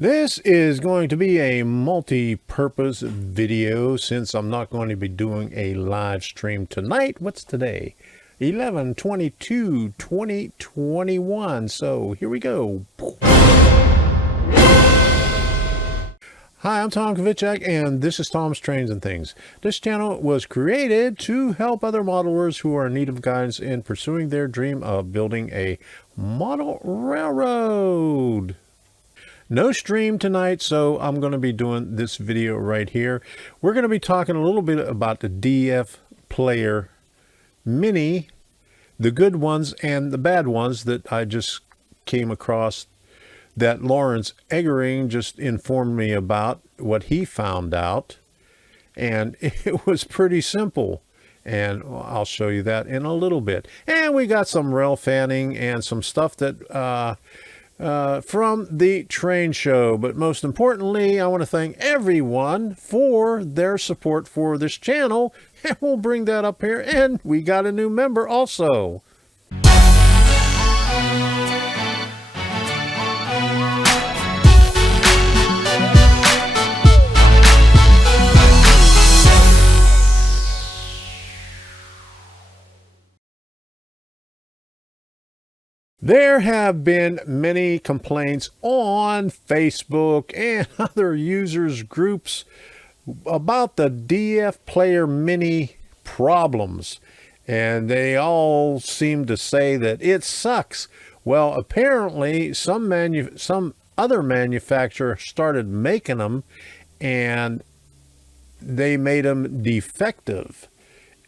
This is going to be a multi-purpose video since I'm not going to be doing a live stream tonight. What's today? 11/22/2021. So here we go. Hi, I'm Tom Kvichak, and this is Tom's Trains and Things. This channel was created to help other modelers who are in need of guidance in pursuing their dream of building a model railroad. No stream tonight, so I'm going to be doing this video right here. We're going to be talking a little bit about the DFPlayer Mini, the good ones and the bad ones that I just came across that Lawrence Eggering just informed me about what he found out. And it was pretty simple. And I'll show you that in a little bit. And we got some rail fanning and some stuff that from the train show. But most importantly, I want to thank everyone for their support for this channel, and we'll bring that up here. And we got a new member also. There have been many complaints on Facebook and other users groups about the DFPlayer Mini problems, and they all seem to say that it sucks. Well, apparently some other manufacturer started making them, and they made them defective.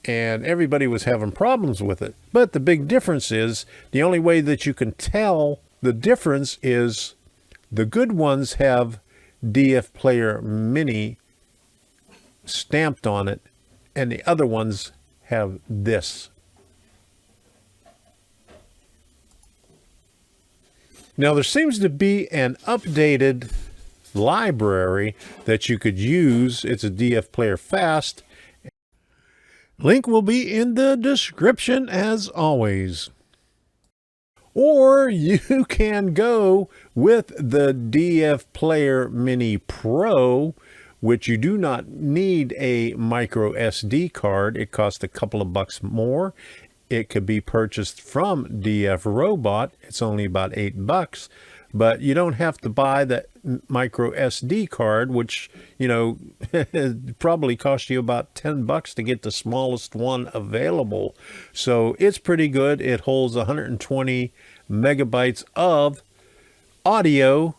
And everybody was having problems with it. But the big difference is, the only way that you can tell the difference is the good ones have DFPlayer Mini stamped on it, and the other ones have this. Now there seems to be an updated library that you could use. It's a DFPlayer Fast. Link will be in the description as always. Or you can go with the DFPlayer Mini Pro, which you do not need a micro SD card. It costs a couple of bucks more. It could be purchased from DFRobot. It's only about $8. But you don't have to buy that micro SD card, which, you know, probably cost you about $10 to get the smallest one available. So it's pretty good. It holds 120 megabytes of audio,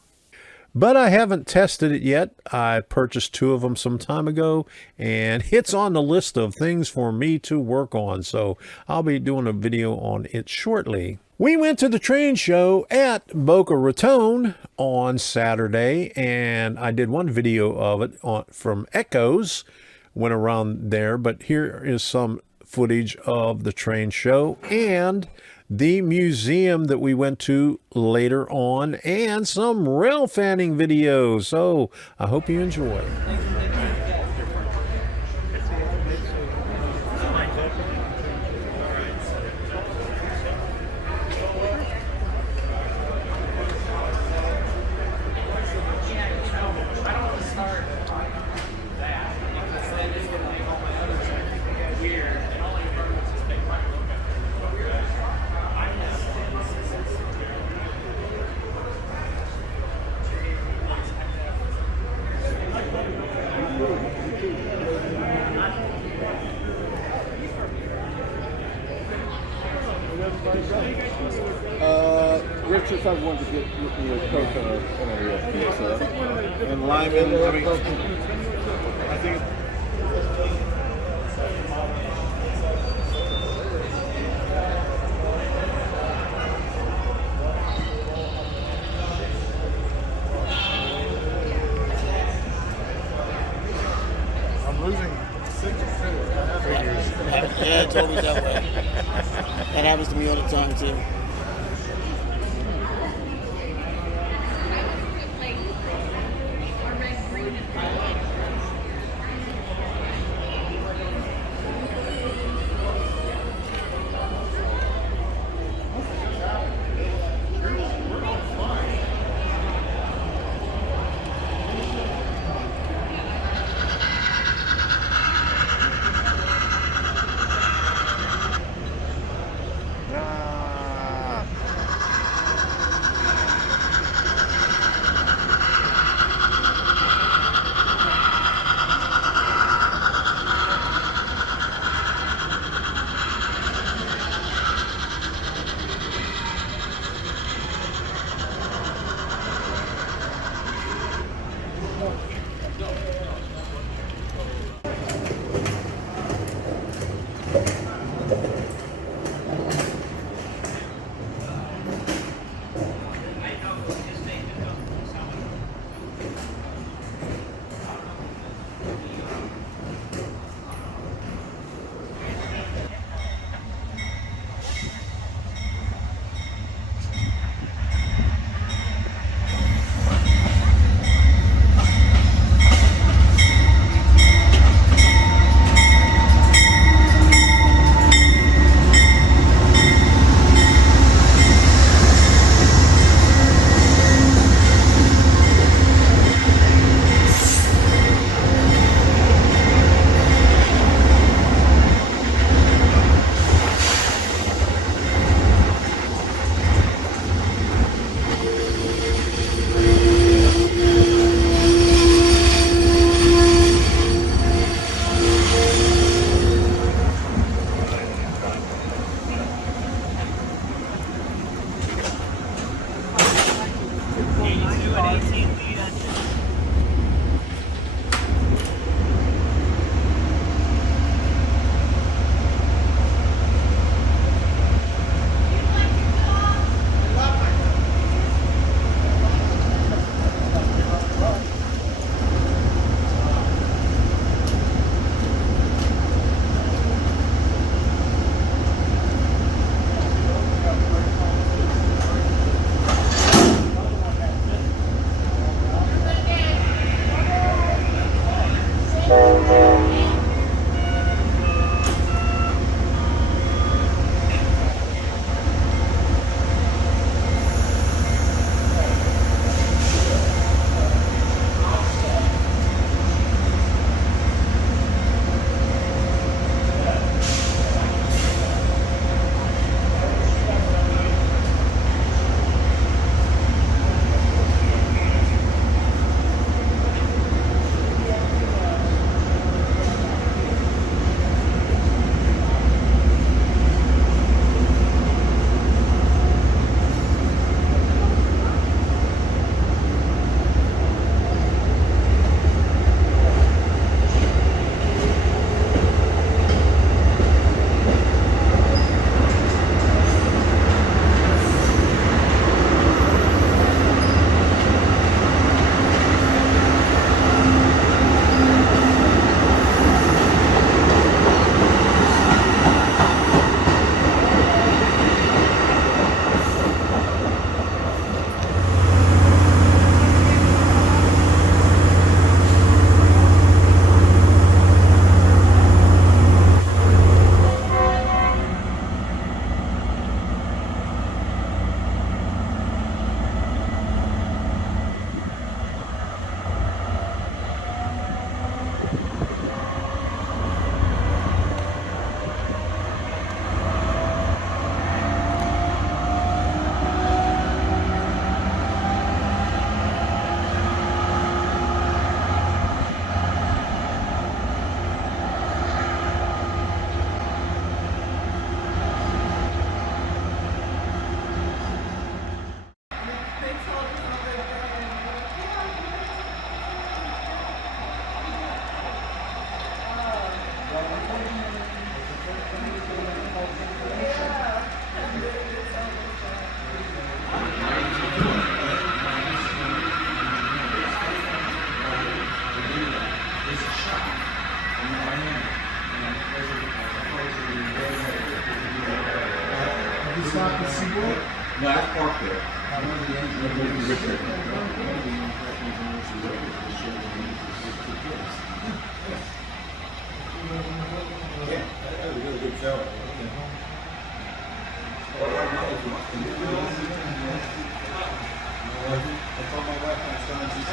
but I haven't tested it yet. I purchased 2 of them some time ago, and it's on the list of things for me to work on. So I'll be doing a video on it shortly. We went to the train show at Boca Raton on Saturday, and I did one video of it from Echoes, went around there, but here is some footage of the train show and the museum that we went to later on, and some rail fanning videos. So I hope you enjoy. Richard's I wanted to get the coconut pizza and Lyman. I mean, I think. I'm losing 6 figures. Yeah, it's always that way. That happens to me all the time too.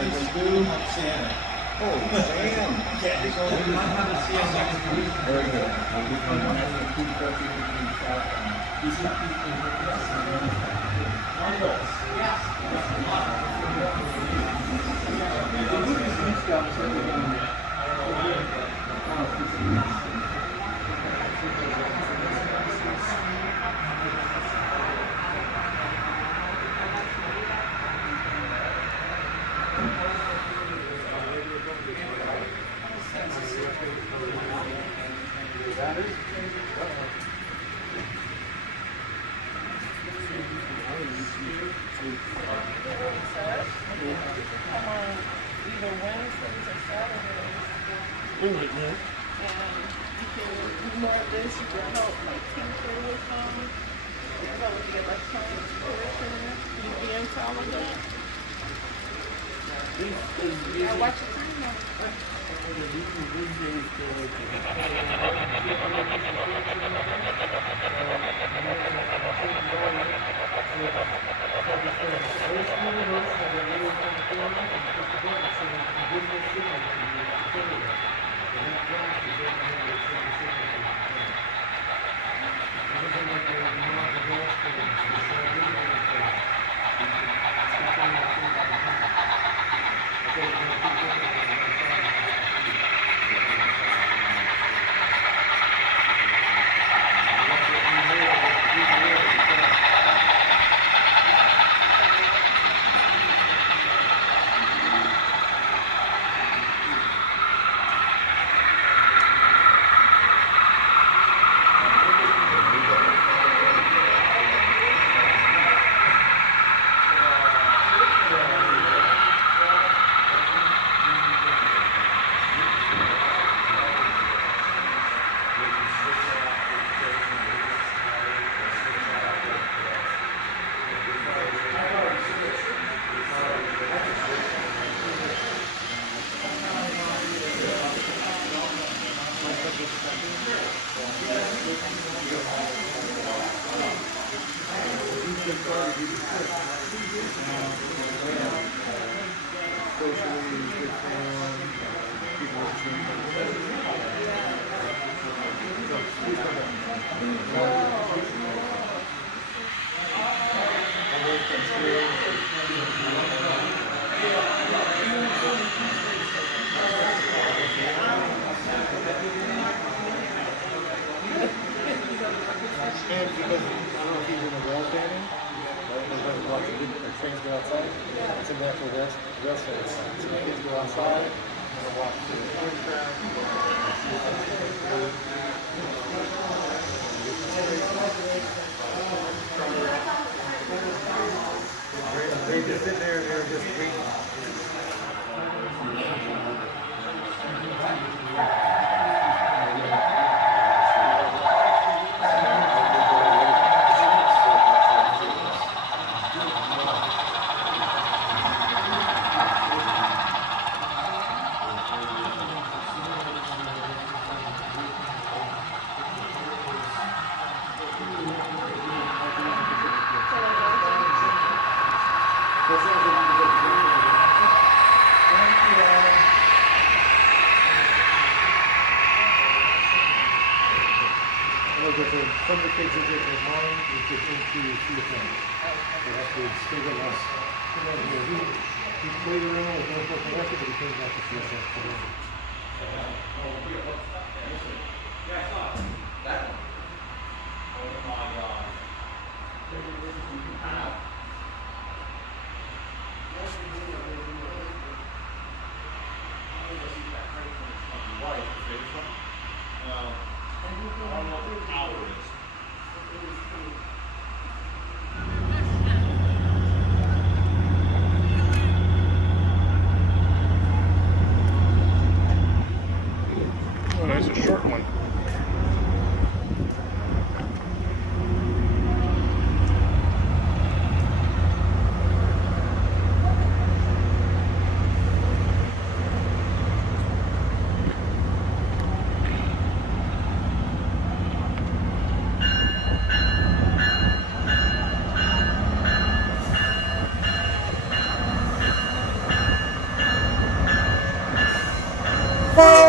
Oh, damn. Very good. Either Wednesdays or Saturdays. And you can do more of this, you can help like tinker with go with the electronic curriculum. You be into all of that. Yeah, watch your time now. And because I don't know if he's in the railfanning, there's lots of trains go outside. It's a natural rail service. So the kids go outside and watch the train track. They just sit there and they're just waiting. From the kids that get their mind, it gets into the thing. So that's the stable less. He played around with no fucking record, but he came back to flesh out for him. Oh, that's a short one. Bye.